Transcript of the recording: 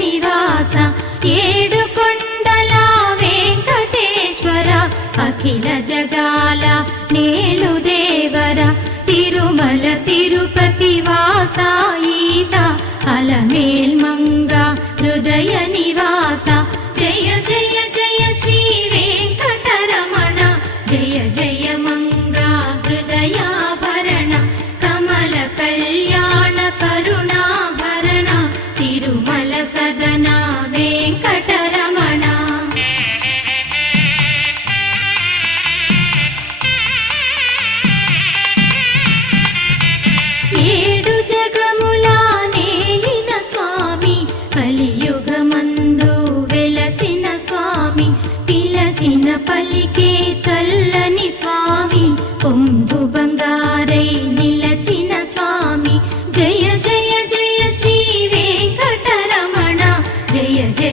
నివాస ఏడు కొండల వెంకటేశ్వర అఖిల జగాల నేలు దేవర తిరుమల తిరుపతి వాస ఈస అలమేల్ మంగ హృదయ నివాస జయ జయ జయ శ్రీ వెంకటరమణ జయ జయ మంగ హృదయాభరణ కమల కళ్యాణ కరుణాభరణ తిరుమల సదన వెంకటరమణ ఏడు జగముల నేలిన స్వామి కలియుగమందు వెలసిన స్వామి పిలచిన పలికే చల్లని స్వామి పొంగు